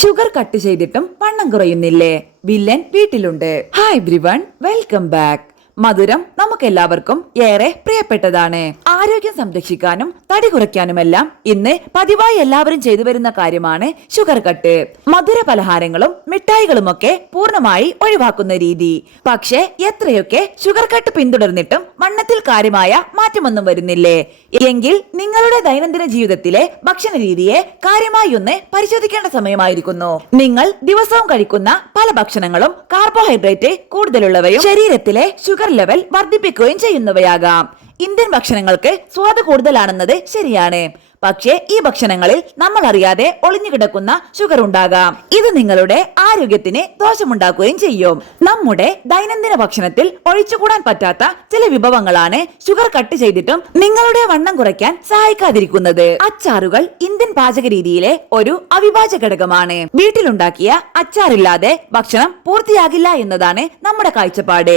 Sugar cut ചെയ്തിട്ടും വണ്ണം കുറയുന്നില്ലേ? Villain വീട്ടിലുണ്ട്. Hi everyone, welcome back. മധുരം നമുക്കെല്ലാവർക്കും ഏറെ പ്രിയപ്പെട്ടതാണ്. ആരോഗ്യം സംരക്ഷിക്കാനും തടി കുറയ്ക്കാനുമെല്ലാം ഇന്ന് പതിവായി എല്ലാവരും ചെയ്തു വരുന്ന കാര്യമാണ് ഷുഗർ കട്ട്. മധുര പലഹാരങ്ങളും മിഠായികളുമൊക്കെ പൂർണ്ണമായി ഒഴിവാക്കുന്ന രീതി. പക്ഷേ എത്രയൊക്കെ ഷുഗർ കട്ട് പിന്തുടർന്നിട്ടും വണ്ണത്തിൽ കാര്യമായ മാറ്റമൊന്നും വരുന്നില്ലേ? എങ്കിൽ നിങ്ങളുടെ ദൈനംദിന ജീവിതത്തിലെ ഭക്ഷണ രീതിയെ കാര്യമായി ഒന്ന് പരിശോധിക്കേണ്ട സമയമായിരിക്കുന്നു. നിങ്ങൾ ദിവസവും കഴിക്കുന്ന പല ഭക്ഷണങ്ങളും കാർബോഹൈഡ്രേറ്റ് കൂടുതലുള്ളവയും ശരീരത്തിലെ ഷുഗർ ലെവൽ വർദ്ധിപ്പിക്കുകയും ചെയ്യുന്നവയാകാം. ഇന്ത്യൻ ഭക്ഷണങ്ങൾക്ക് സ്വാദ് കൂടുതലാണെന്നത് ശരിയാണ്. പക്ഷേ ഈ ഭക്ഷണങ്ങളിൽ നമ്മൾ അറിയാതെ ഒളിഞ്ഞുകിടക്കുന്ന ഷുഗർ ഉണ്ടാകാം. ഇത് നിങ്ങളുടെ ആരോഗ്യത്തിന് ദോഷമുണ്ടാക്കുകയും ചെയ്യും. നമ്മുടെ ദൈനംദിന ഭക്ഷണത്തിൽ ഒഴിച്ചുകൂടാൻ പറ്റാത്ത ചില വിഭവങ്ങളാണ് ഷുഗർ കട്ട് ചെയ്തിട്ടും നിങ്ങളുടെ വണ്ണം കുറയ്ക്കാൻ സഹായിക്കാതിരിക്കുന്നത്. അച്ചാറുകൾ ഇന്ത്യൻ പാചക രീതിയിലെ ഒരു അവിഭാജ്യ ഘടകമാണ്. വീട്ടിലുണ്ടാക്കിയ അച്ചാറില്ലാതെ ഭക്ഷണം പൂർത്തിയാകില്ല എന്നതാണ് നമ്മുടെ കാഴ്ചപ്പാട്.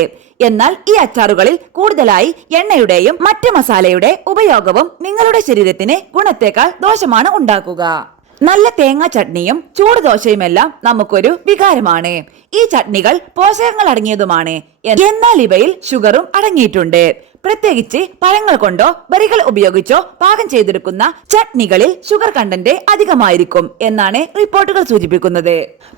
എന്നാൽ ഈ അച്ചാറുകളിൽ കൂടുതലായി എണ്ണയുടെയും മറ്റ് മസാലയുടെ ഉപയോഗവും നിങ്ങളുടെ ശരീരത്തിന് ഗുണത്തേക്കാൾ ദോഷമാണ് ഉണ്ടാക്കുക. നല്ല തേങ്ങ ചട്നിയും ചൂട് ദോശയുമെല്ലാം നമുക്കൊരു വികാരമാണ്. ഈ ചട്നികൾ പോഷകങ്ങൾ അടങ്ങിയതുമാണ്. എന്നാൽ ഇവയിൽ ഷുഗറും അടങ്ങിയിട്ടുണ്ട്. പ്രത്യേകിച്ച് പഴങ്ങൾ കൊണ്ടോ ബെറികൾ ഉപയോഗിച്ചോ പാകം ചെയ്തെടുക്കുന്ന ചട്നികളിൽ ഷുഗർ കണ്ടന്റ് അധികമായിരിക്കും എന്നാണ് റിപ്പോർട്ടുകൾ സൂചിപ്പിക്കുന്നത്.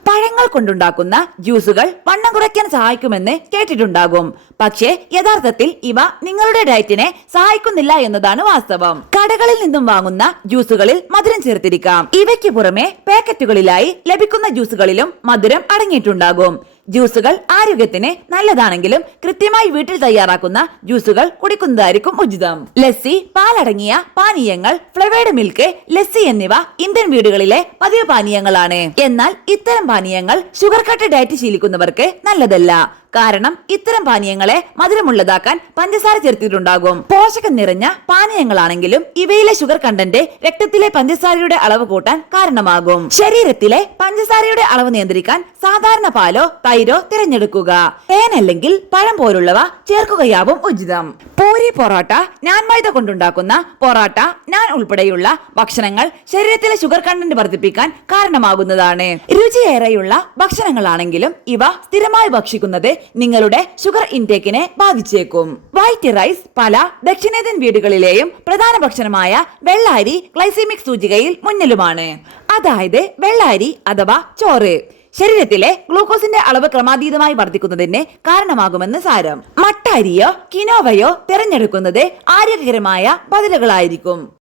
പഴങ്ങൾ കൊണ്ടുണ്ടാക്കുന്ന ജ്യൂസുകൾ വണ്ണം കുറയ്ക്കാൻ സഹായിക്കുമെന്ന് കേട്ടിട്ടുണ്ടാകും. പക്ഷേ യഥാർത്ഥത്തിൽ ഇവ നിങ്ങളുടെ ഡയറ്റിനെ സഹായിക്കുന്നില്ല എന്നതാണ് വാസ്തവം. കടകളിൽ നിന്നും വാങ്ങുന്ന ജ്യൂസുകളിൽ മധുരം ചേർത്തിരിക്കാം. ഇവയ്ക്ക് പുറമെ പാക്കറ്റുകളിലായി ലഭിക്കുന്ന ജ്യൂസുകളിലും മധുരം അടങ്ങിയിട്ടുണ്ടാകും. ജ്യൂസുകൾ ആരോഗ്യത്തിന് നല്ലതാണെങ്കിലും കൃത്യമായി വീട്ടിൽ തയ്യാറാക്കുന്ന ജ്യൂസുകൾ കുടിക്കുന്നതായിരിക്കും ഉചിതം. ലസ്സി, പാലടങ്ങിയ പാനീയങ്ങൾ, ഫ്ലേവേർഡ് മിൽക്ക്, ലസ്സി എന്നിവ ഇന്ത്യൻ വീടുകളിലെ പതിവ് പാനീയങ്ങളാണ്. എന്നാൽ ഇത്തരം പാനീയങ്ങൾ ഷുഗർ കട്ട് ഡയറ്റ് ശീലിക്കുന്നവർക്ക് നല്ലതല്ല. കാരണം ഇത്തരം പാനീയങ്ങളെ മധുരമുള്ളതാക്കാൻ പഞ്ചസാര ചേർത്തിട്ടുണ്ടാകും. പോഷകം നിറഞ്ഞ പാനീയങ്ങളാണെങ്കിലും ഇവയിലെ ഷുഗർ കണ്ടന്റ് രക്തത്തിലെ പഞ്ചസാരയുടെ അളവ് കൂട്ടാൻ കാരണമാകും. ശരീരത്തിലെ പഞ്ചസാരയുടെ അളവ് നിയന്ത്രിക്കാൻ സാധാരണ പാലോ തൈരോ തിരഞ്ഞെടുക്കുക. തേൻ അല്ലെങ്കിൽ പഴം പോലുള്ളവ ചേർക്കുകയാവും ഉചിതം. പൂരി, പൊറോട്ട, നാൻ മൈദ കൊണ്ടുണ്ടാക്കുന്ന പൊറോട്ട, നാൻ ഉൾപ്പെടെയുള്ള ഭക്ഷണങ്ങൾ ശരീരത്തിലെ ഷുഗർ കണ്ടന്റ് വർദ്ധിപ്പിക്കാൻ കാരണമാകുന്നതാണ്. രുചിയേറെയുള്ള ഭക്ഷണങ്ങളാണെങ്കിലും ഇവ സ്ഥിരമായി ഭക്ഷിക്കുന്നത് നിങ്ങളുടെ ഷുഗർ ഇൻടേക്കിനെ ബാധിച്ചേക്കും. വൈറ്റ് റൈസ് പല ദക്ഷിണേന്ത്യൻ വീടുകളിലെയും പ്രധാന ഭക്ഷണമായ വെള്ള അരി ഗ്ലൈസീമിക് സൂചികയിൽ മുന്നിലുമാണ്. അതായത് വെള്ള അരി അഥവാ ചോറ് ശരീരത്തിലെ ഗ്ലൂക്കോസിന്റെ അളവ് ക്രമാതീതമായി വർദ്ധിക്കുന്നതിന് കാരണമാകുമെന്ന് സാരം. മട്ട അരിയോ കിനോവയോ തിരഞ്ഞെടുക്കുന്നത് ആരോഗ്യകരമായ ബദലുകളായിരിക്കും.